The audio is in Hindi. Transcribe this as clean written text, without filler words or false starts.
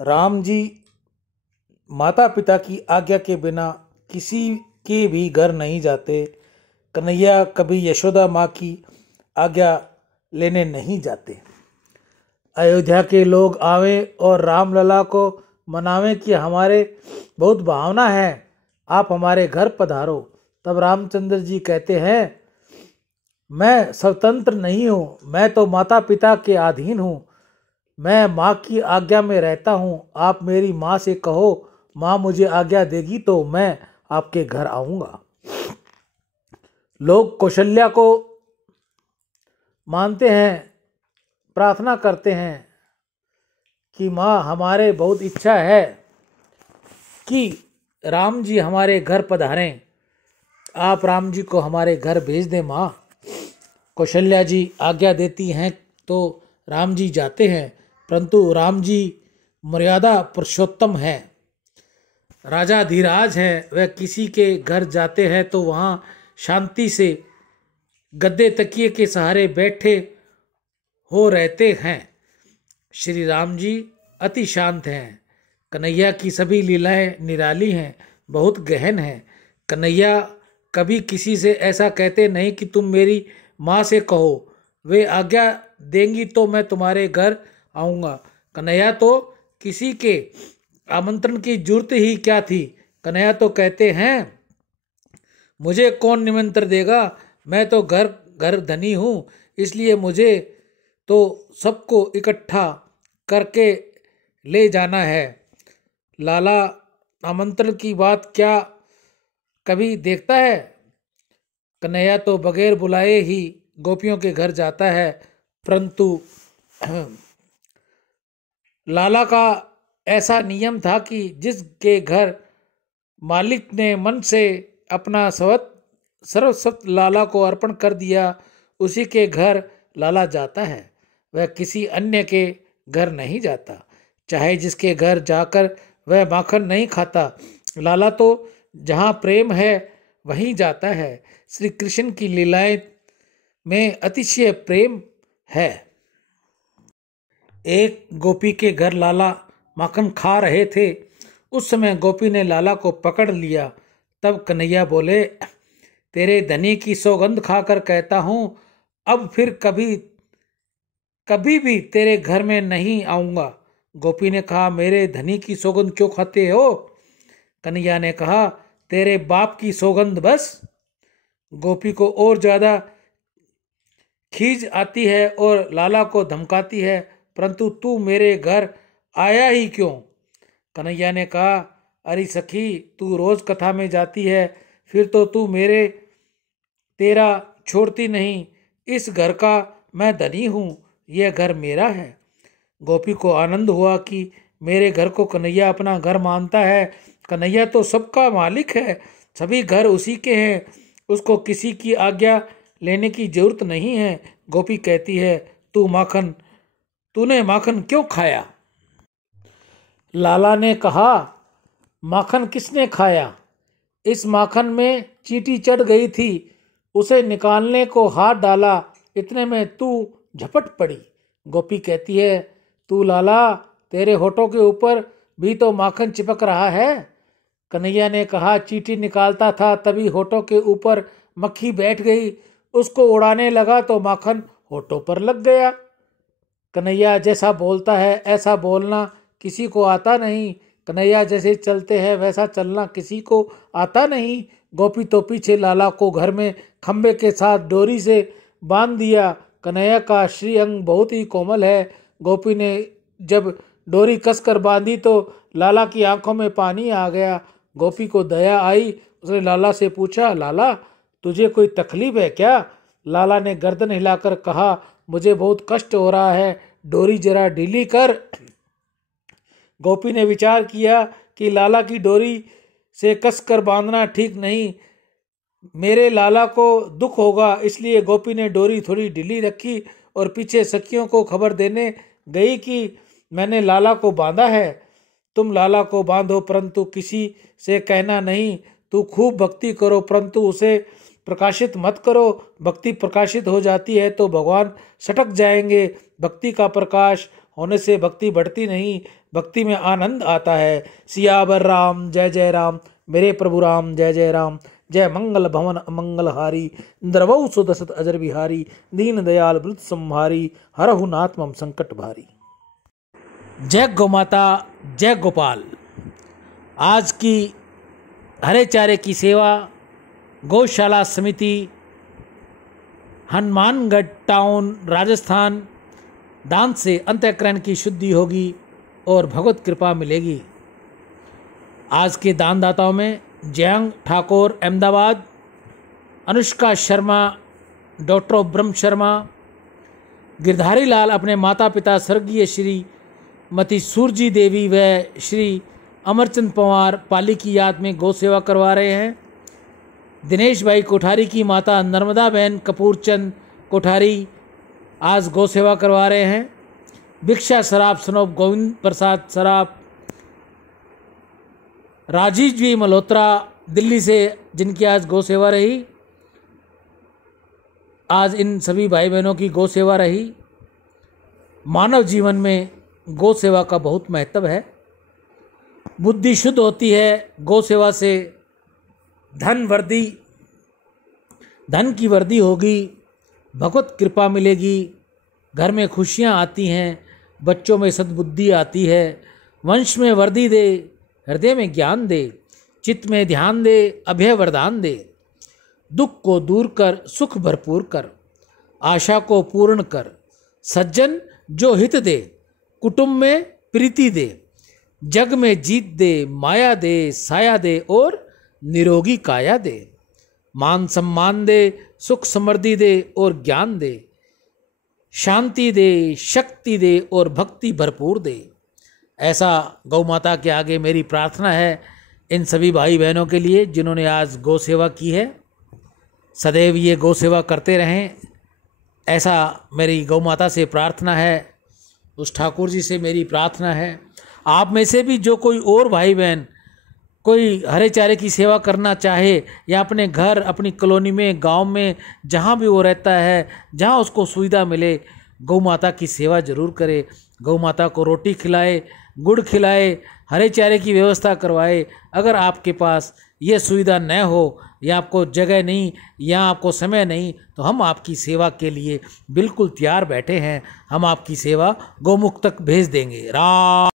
राम जी माता पिता की आज्ञा के बिना किसी के भी घर नहीं जाते। कन्हैया कभी यशोदा माँ की आज्ञा लेने नहीं जाते। अयोध्या के लोग आवे और रामलला को मनावे कि हमारे बहुत भावना है, आप हमारे घर पधारो। तब रामचंद्र जी कहते हैं, मैं स्वतंत्र नहीं हूँ, मैं तो माता पिता के अधीन हूँ। मैं माँ की आज्ञा में रहता हूँ। आप मेरी माँ से कहो, माँ मुझे आज्ञा देगी तो मैं आपके घर आऊँगा। लोग कौशल्या को मानते हैं, प्रार्थना करते हैं कि माँ हमारे बहुत इच्छा है कि राम जी हमारे घर पधारें, आप राम जी को हमारे घर भेज दें माँ। कौशल्या जी आज्ञा देती हैं तो राम जी जाते हैं, परंतु राम जी मर्यादा पुरुषोत्तम हैं, राजा धीराज हैं। वह किसी के घर जाते हैं तो वहाँ शांति से गद्दे तकिए के सहारे बैठे हो रहते हैं। श्री राम जी अति शांत हैं। कन्हैया की सभी लीलाएं निराली हैं, बहुत गहन हैं। कन्हैया कभी किसी से ऐसा कहते नहीं कि तुम मेरी माँ से कहो, वे आज्ञा देंगी तो मैं तुम्हारे घर आऊँगा। कन्हैया तो किसी के आमंत्रण की जरूरत ही क्या थी। कन्हैया तो कहते हैं, मुझे कौन निमंत्रण देगा, मैं तो घर घर धनी हूँ, इसलिए मुझे तो सबको इकट्ठा करके ले जाना है। लाला आमंत्रण की बात क्या कभी देखता है। कन्हैया तो बगैर बुलाए ही गोपियों के घर जाता है, परंतु लाला का ऐसा नियम था कि जिसके घर मालिक ने मन से अपना सर्वस्व लाला को अर्पण कर दिया, उसी के घर लाला जाता है, वह किसी अन्य के घर नहीं जाता। चाहे जिसके घर जाकर वह माखन नहीं खाता, लाला तो जहाँ प्रेम है वहीं जाता है। श्री कृष्ण की लीलाएं में अतिशय प्रेम है। एक गोपी के घर लाला माखन खा रहे थे। उस समय गोपी ने लाला को पकड़ लिया। तब कन्हैया बोले, तेरे धनी की सौगंध खाकर कहता हूँ, अब फिर कभी कभी भी तेरे घर में नहीं आऊँगा। गोपी ने कहा, मेरे धनी की सौगंध क्यों खाते हो। कन्हैया ने कहा, तेरे बाप की सौगंध बस। गोपी को और ज्यादा खींच आती है और लाला को धमकाती है, परंतु तू मेरे घर आया ही क्यों। कन्हैया ने कहा, अरे सखी, तू रोज कथा में जाती है, फिर तो तू तेरा छोड़ती नहीं। इस घर का मैं धनी हूँ, यह घर मेरा है। गोपी को आनंद हुआ कि मेरे घर को कन्हैया अपना घर मानता है। कन्हैया तो सबका मालिक है, सभी घर उसी के हैं, उसको किसी की आज्ञा लेने की जरूरत नहीं है। गोपी कहती है, तूने माखन क्यों खाया। लाला ने कहा, माखन किसने खाया, इस माखन में चींटी चढ़ गई थी, उसे निकालने को हाथ डाला, इतने में तू झपट पड़ी। गोपी कहती है, तू लाला, तेरे होठों के ऊपर भी तो माखन चिपक रहा है। कन्हैया ने कहा, चींटी निकालता था तभी होठों के ऊपर मक्खी बैठ गई, उसको उड़ाने लगा तो माखन होठों पर लग गया। कन्हैया जैसा बोलता है ऐसा बोलना किसी को आता नहीं, कन्हैया जैसे चलते हैं वैसा चलना किसी को आता नहीं। गोपी तो पीछे लाला को घर में खंबे के साथ डोरी से बांध दिया। कन्हैया का श्री अंग बहुत ही कोमल है। गोपी ने जब डोरी कसकर बांधी तो लाला की आंखों में पानी आ गया। गोपी को दया आई, उसने लाला से पूछा, लाला तुझे कोई तकलीफ है क्या। लाला ने गर्दन हिलाकर कहा, मुझे बहुत कष्ट हो रहा है, डोरी जरा ढीली कर। गोपी ने विचार किया कि लाला की डोरी से कसकर बांधना ठीक नहीं, मेरे लाला को दुख होगा, इसलिए गोपी ने डोरी थोड़ी ढीली रखी और पीछे सखियों को खबर देने गई कि मैंने लाला को बांधा है, तुम लाला को बांधो, परंतु किसी से कहना नहीं। तू खूब भक्ति करो, परंतु उसे प्रकाशित मत करो। भक्ति प्रकाशित हो जाती है तो भगवान सटक जाएंगे। भक्ति का प्रकाश होने से भक्ति बढ़ती नहीं, भक्ति में आनंद आता है। सियावर राम जय जय राम, मेरे प्रभु राम जय जय राम। जय मंगल भवन अमंगलहारी, द्रवौ सुदसत अजर बिहारी। दीन दयाल वृत संहारी, हरहु नाथ मम संकट भारी। जय गौमाता, जय गोपाल। आज की हरे चारे की सेवा गौशाला समिति, हनुमानगढ़ टाउन, राजस्थान, दान से अंतःकरण की शुद्धि होगी और भगवत कृपा मिलेगी। आज के दानदाताओं में जयंग ठाकुर अहमदाबाद, अनुष्का शर्मा, डॉक्टर ब्रह्म शर्मा, गिरधारी लाल अपने माता पिता स्वर्गीय श्रीमती सूरजी देवी व श्री अमरचंद पवार पाली की याद में गौ सेवा करवा रहे हैं। दिनेश भाई कोठारी की माता नर्मदा बहन कपूरचंद कोठारी आज गौ सेवा करवा रहे हैं। भिक्षा सराफ सनोप गोविंद प्रसाद सराफ, राजीव जी मल्होत्रा दिल्ली से, जिनकी आज गौ सेवा रही। आज इन सभी भाई बहनों की गौ सेवा रही। मानव जीवन में गौ सेवा का बहुत महत्व है। बुद्धि शुद्ध होती है गौ सेवा से। धन की वृद्धि होगी, भगवत कृपा मिलेगी, घर में खुशियाँ आती हैं, बच्चों में सद्बुद्धि आती है, वंश में वृद्धि दे, हृदय में ज्ञान दे, चित्त में ध्यान दे, अभय वरदान दे। दुख को दूर कर, सुख भरपूर कर, आशा को पूर्ण कर, सज्जन जो हित दे, कुटुंब में प्रीति दे, जग में जीत दे, माया दे, साया दे और निरोगी काया दे, मान सम्मान दे, सुख समृद्धि दे और ज्ञान दे, शांति दे, शक्ति दे और भक्ति भरपूर दे। ऐसा गौ माता के आगे मेरी प्रार्थना है इन सभी भाई बहनों के लिए जिन्होंने आज गौ सेवा की है। सदैव ये गौ सेवा करते रहें, ऐसा मेरी गौ माता से प्रार्थना है। उस ठाकुर जी से मेरी प्रार्थना है, आप में से भी जो कोई और भाई बहन कोई हरे चारे की सेवा करना चाहे या अपने घर, अपनी कॉलोनी में, गांव में, जहां भी वो रहता है, जहां उसको सुविधा मिले, गौ माता की सेवा जरूर करे। गौ माता को रोटी खिलाए, गुड़ खिलाए, हरे चारे की व्यवस्था करवाए। अगर आपके पास ये सुविधा न हो या आपको जगह नहीं या आपको समय नहीं, तो हम आपकी सेवा के लिए बिल्कुल तैयार बैठे हैं। हम आपकी सेवा गौमुख तक भेज देंगे। राम।